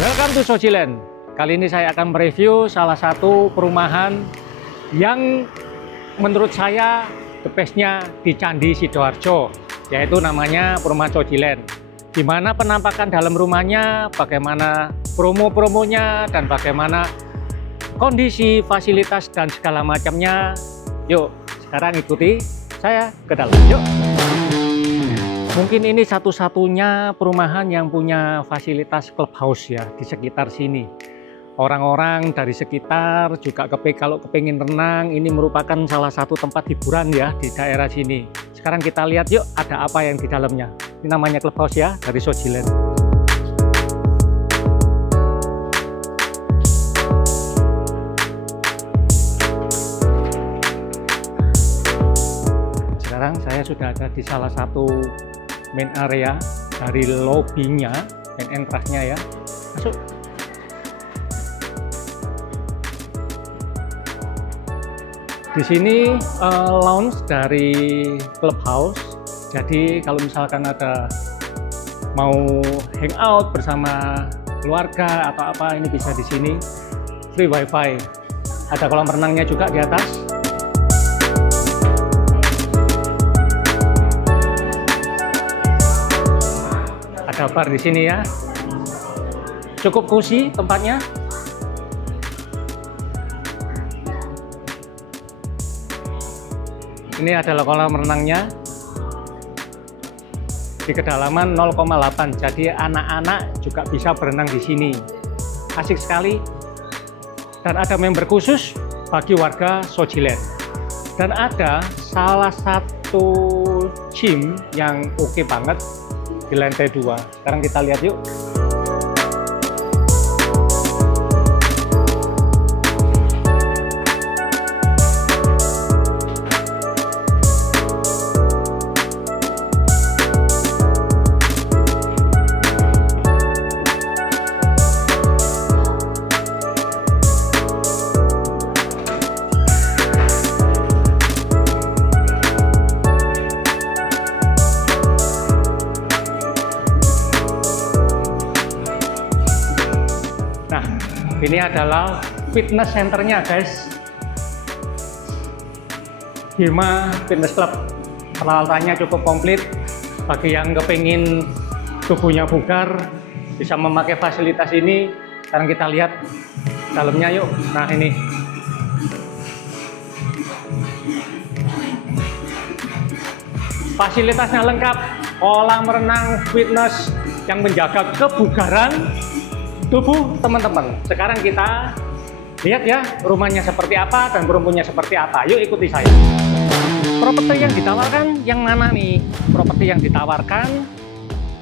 Welcome to Sojiland. Kali ini saya akan mereview salah satu perumahan yang menurut saya the best-nya di Candi Sidoarjo, yaitu namanya perumahan Sojiland. Gimana penampakan dalam rumahnya, bagaimana promo-promonya, dan bagaimana kondisi, fasilitas, dan segala macamnya. Yuk, sekarang ikuti saya ke dalam. Yuk. Mungkin ini satu-satunya perumahan yang punya fasilitas clubhouse ya di sekitar sini. Orang-orang dari sekitar juga kalau kepingin renang, ini merupakan salah satu tempat hiburan ya di daerah sini. Sekarang kita lihat yuk ada apa yang di dalamnya. Ini namanya clubhouse ya dari Sojiland. Sekarang saya sudah ada di salah satu main area dari lobbynya dan entrance-nya ya. Masuk. Di sini lounge dari clubhouse. Jadi kalau misalkan ada mau hangout bersama keluarga atau apa, ini bisa di sini. Free wifi. Ada kolam renangnya juga di atas. Ada bar di sini ya. Cukup cozy tempatnya. Ini adalah kolam renangnya. Di kedalaman 0,8. Jadi anak-anak juga bisa berenang di sini. Asik sekali. Dan ada member khusus bagi warga Sojiland. Dan ada salah satu gym yang oke banget di lantai 2. Sekarang kita lihat yuk. Ini adalah fitness centernya guys, Hima Fitness Club. Peralatannya cukup komplit. Bagi yang kepingin tubuhnya bugar, bisa memakai fasilitas ini. Sekarang kita lihat dalamnya yuk. Nah ini fasilitasnya lengkap, kolam renang, fitness yang menjaga kebugaran tubuh teman-teman. Sekarang kita lihat ya rumahnya seperti apa dan promonya seperti apa. Yuk ikuti saya. Properti yang ditawarkan yang mana nih? Properti yang ditawarkan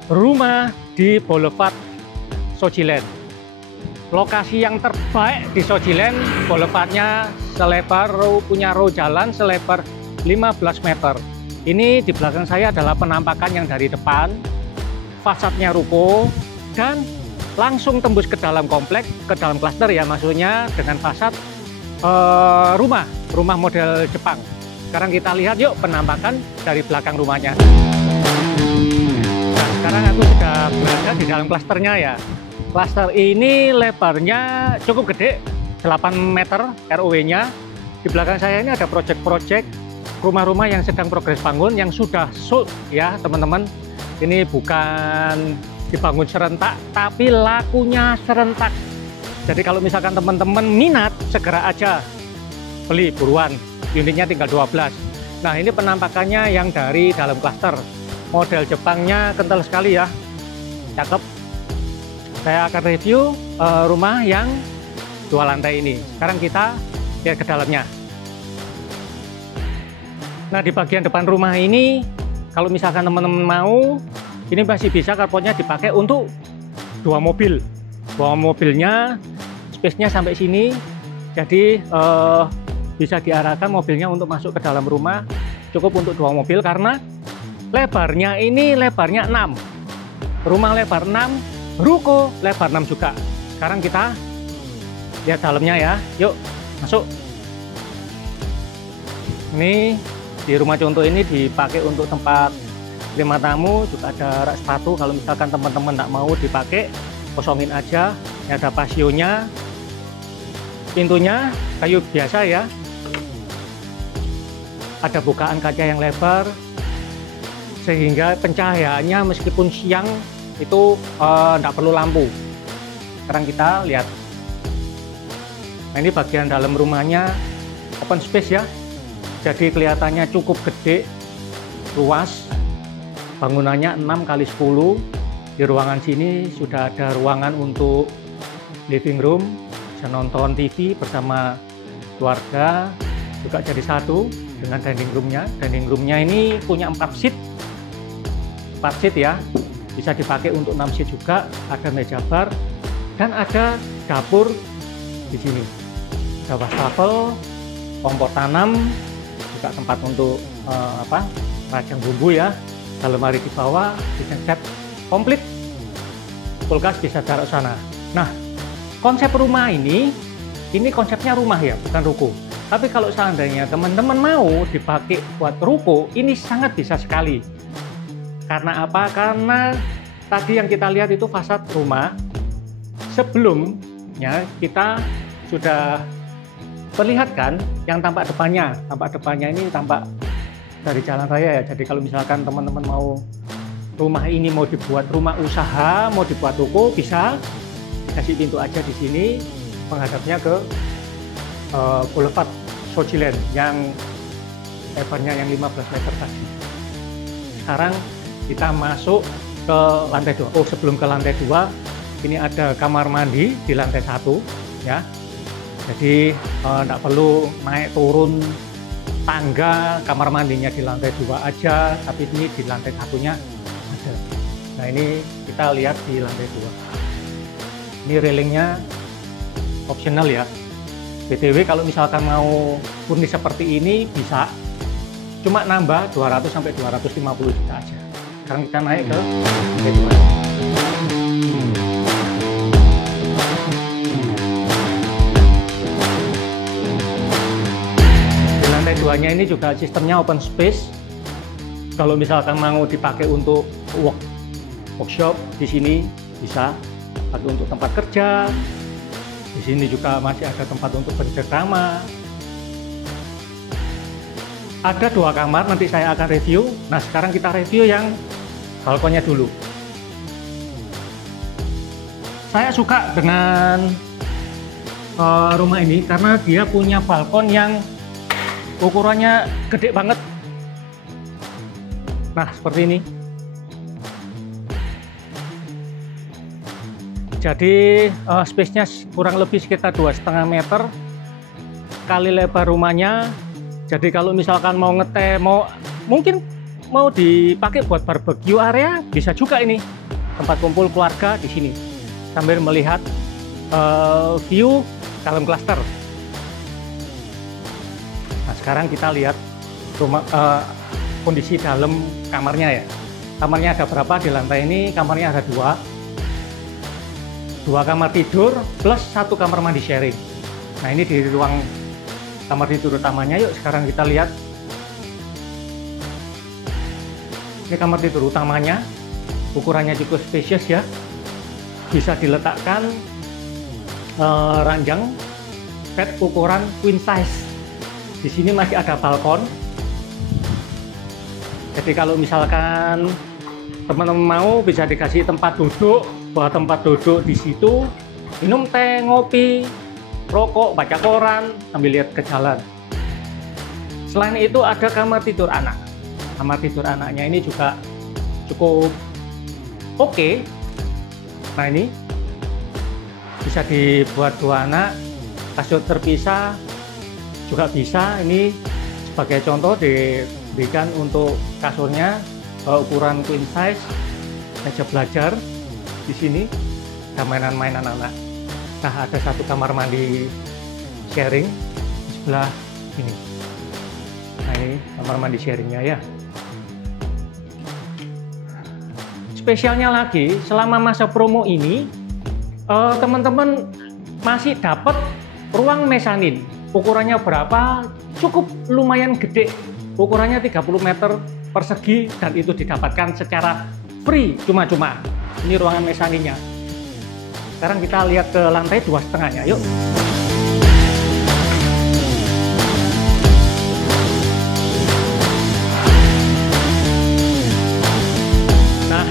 rumah di Boulevard Sojiland. Lokasi yang terbaik di Sojiland. Boulevardnya selebar, punya row jalan selebar 15 meter. Ini di belakang saya adalah penampakan yang dari depan. Fasadnya ruko dan langsung tembus ke dalam komplek, ke dalam klaster ya, maksudnya dengan fasad rumah model Jepang. Sekarang kita lihat yuk penampakan dari belakang rumahnya. Nah, sekarang aku sudah berada di dalam klasternya ya. Klaster ini lebarnya cukup gede, 8 meter ROW-nya. Di belakang saya ini ada proyek-proyek rumah-rumah yang sedang progres bangun, yang sudah sold ya teman-teman. Ini bukan dibangun serentak, tapi lakunya serentak. Jadi kalau misalkan teman-teman minat, segera aja beli buruan. Unitnya tinggal 12. Nah ini penampakannya yang dari dalam klaster. Model Jepangnya kental sekali ya. Cakep. Saya akan review rumah yang 2 lantai ini. Sekarang kita lihat ke dalamnya. Nah di bagian depan rumah ini, kalau misalkan teman-teman mau, ini masih bisa carportnya dipakai untuk 2 mobil. Bawa mobilnya, space-nya sampai sini. Jadi bisa diarahkan mobilnya untuk masuk ke dalam rumah. Cukup untuk 2 mobil karena lebarnya ini lebarnya 6. Rumah lebar 6, ruko lebar 6 juga. Sekarang kita lihat dalamnya ya. Yuk, masuk. Ini di rumah contoh ini dipakai untuk tempat 5 tamu, juga ada rak sepatu kalau misalkan teman-teman tidak mau dipakai. kosongin aja. Ini ada pasionya, pintunya kayu biasa ya, ada bukaan kaca yang lebar sehingga pencahayaannya meskipun siang itu tidak perlu lampu. Sekarang kita lihat. Nah, ini bagian dalam rumahnya, open space ya, jadi kelihatannya cukup gede, luas. Bangunannya 6x10. Di ruangan sini sudah ada ruangan untuk living room, bisa nonton TV bersama keluarga, juga jadi satu dengan dining roomnya. Dining roomnya ini punya 4 seat ya, bisa dipakai untuk 6 seat juga. Ada meja bar dan ada dapur di sini. Ada wastafel, kompor tanam, juga tempat untuk rajang bumbu ya. Dalam hari di bawah bisa cat komplit, kulkas bisa taruh sana. Nah, konsep rumah ini konsepnya rumah ya, bukan ruko. Tapi kalau seandainya teman-teman mau dipakai buat ruko, ini sangat bisa sekali. Karena apa? Karena tadi yang kita lihat itu fasad rumah. Sebelumnya kita sudah perlihatkan yang tampak depannya. Tampak depannya ini tampak dari jalan raya ya. Jadi kalau misalkan teman-teman mau rumah ini mau dibuat rumah usaha, mau dibuat toko, bisa kasih pintu aja di sini, menghadapnya ke Boulevard Sojilen yang lebarnya yang 15 meter tadi. Sekarang kita masuk ke lantai 2. Oh, sebelum ke lantai 2, ini ada kamar mandi di lantai 1 ya. Jadi tidak perlu naik turun tangga, kamar mandinya di lantai 2 aja, tapi ini di lantai 1-nya ada. Nah, ini kita lihat di lantai 2. Ini railingnya optional ya. BTW kalau misalkan mau furnish seperti ini bisa, cuma nambah 200 sampai 250 juta aja. Sekarang kita naik ke lantai 2. Di lantai 2-nya ini juga sistemnya open space. Kalau misalkan mau dipakai untuk workshop, di sini bisa pakai untuk tempat kerja. Di sini juga masih ada tempat untuk bercengkrama. Ada 2 kamar, nanti saya akan review. Nah, sekarang kita review yang balkonnya dulu. Saya suka dengan rumah ini karena dia punya balkon yang ukurannya gede banget. Nah, seperti ini. Jadi space-nya kurang lebih sekitar 2,5 meter kali lebar rumahnya. Jadi kalau misalkan mau ngeteh, mungkin mau dipakai buat barbecue area, bisa juga ini. Tempat kumpul keluarga di sini sambil melihat view dalam klaster. Nah, sekarang kita lihat rumah kondisi dalam kamarnya ya. Kamarnya ada berapa di lantai ini? Kamarnya ada 2 kamar tidur plus 1 kamar mandi sharing. Nah, ini di ruang kamar tidur utamanya. Yuk sekarang kita lihat. Ini kamar tidur utamanya, ukurannya cukup spesies ya. Bisa diletakkan ranjang bed ukuran queen size. Di sini masih ada balkon. Jadi kalau misalkan teman-teman mau, bisa dikasih tempat duduk, buat tempat duduk di situ, minum teh, ngopi, rokok, baca koran, sambil lihat ke jalan. Selain itu ada kamar tidur anak. Kamar tidur anaknya ini juga cukup oke. Nah, ini bisa dibuat 2 anak, kasur terpisah juga bisa. Ini sebagai contoh diberikan untuk kasurnya ukuran queen size, meja belajar di sini, ada mainan-mainan anak. Nah, ada 1 kamar mandi sharing di sebelah ini. Nah, ini kamar mandi sharingnya ya. Spesialnya lagi, selama masa promo ini teman-teman masih dapat ruang mezanin. Ukurannya berapa? Cukup lumayan gede. Ukurannya 30 meter persegi dan itu didapatkan secara free, cuma-cuma. Ini ruangan mezaninnya. Sekarang kita lihat ke lantai 2,5-nya, yuk. Nah,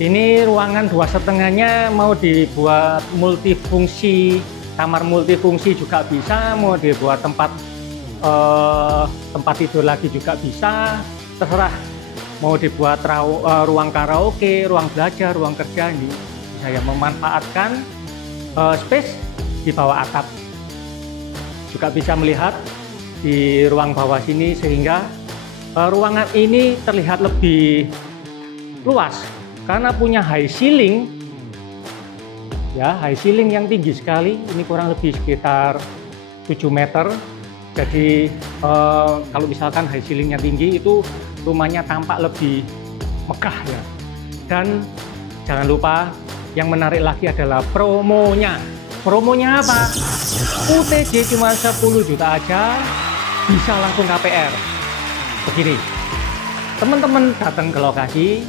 ini ruangan 2,5-nya mau dibuat multifungsi, kamar multifungsi juga bisa, mau dibuat tempat tidur lagi juga bisa, terserah. Mau dibuat ruang karaoke, ruang belajar, ruang kerja, ini saya memanfaatkan space di bawah atap. Juga bisa melihat di ruang bawah sini sehingga ruangan ini terlihat lebih luas karena punya high ceiling. Ya, high ceiling yang tinggi sekali, ini kurang lebih sekitar 7 meter. Jadi kalau misalkan high ceilingnya tinggi itu rumahnya tampak lebih megah ya. Dan jangan lupa yang menarik lagi adalah promonya. Promonya apa? UTJ cuma 10 juta aja bisa langsung KPR. Begini, teman-teman datang ke lokasi,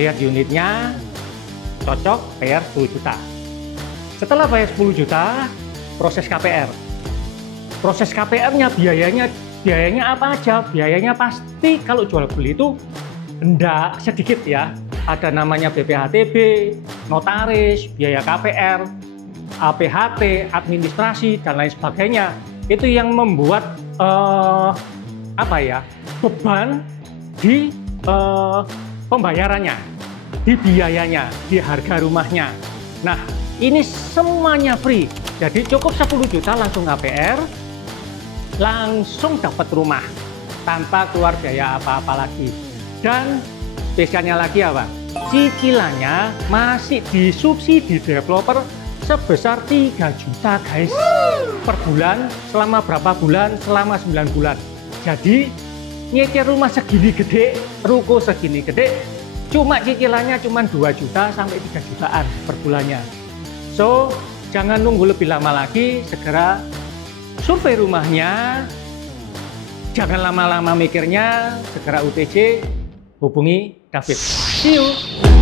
lihat unitnya, cocok, bayar 10 juta. Setelah bayar 10 juta, proses KPR. Proses KPR-nya biayanya apa aja? Biayanya pasti kalau jual beli itu enggak sedikit ya. Ada namanya BPHTB, notaris, biaya KPR, APHT, administrasi dan lain sebagainya. Itu yang membuat beban di pembayarannya, di biayanya, di harga rumahnya. Nah, ini semuanya free. Jadi cukup 10 juta langsung KPR, langsung dapat rumah tanpa keluar biaya apa-apa lagi. Dan spesialnya lagi apa? Cicilannya masih disubsidi developer sebesar 3 juta guys per bulan. Selama berapa bulan? Selama 9 bulan. Jadi nyicil rumah segini gede, ruko segini gede, cuma cicilannya cuma 2 juta sampai 3 jutaan per bulannya. So jangan nunggu lebih lama lagi, segera survei rumahnya, jangan lama-lama mikirnya, segera UTJ, hubungi David. See you!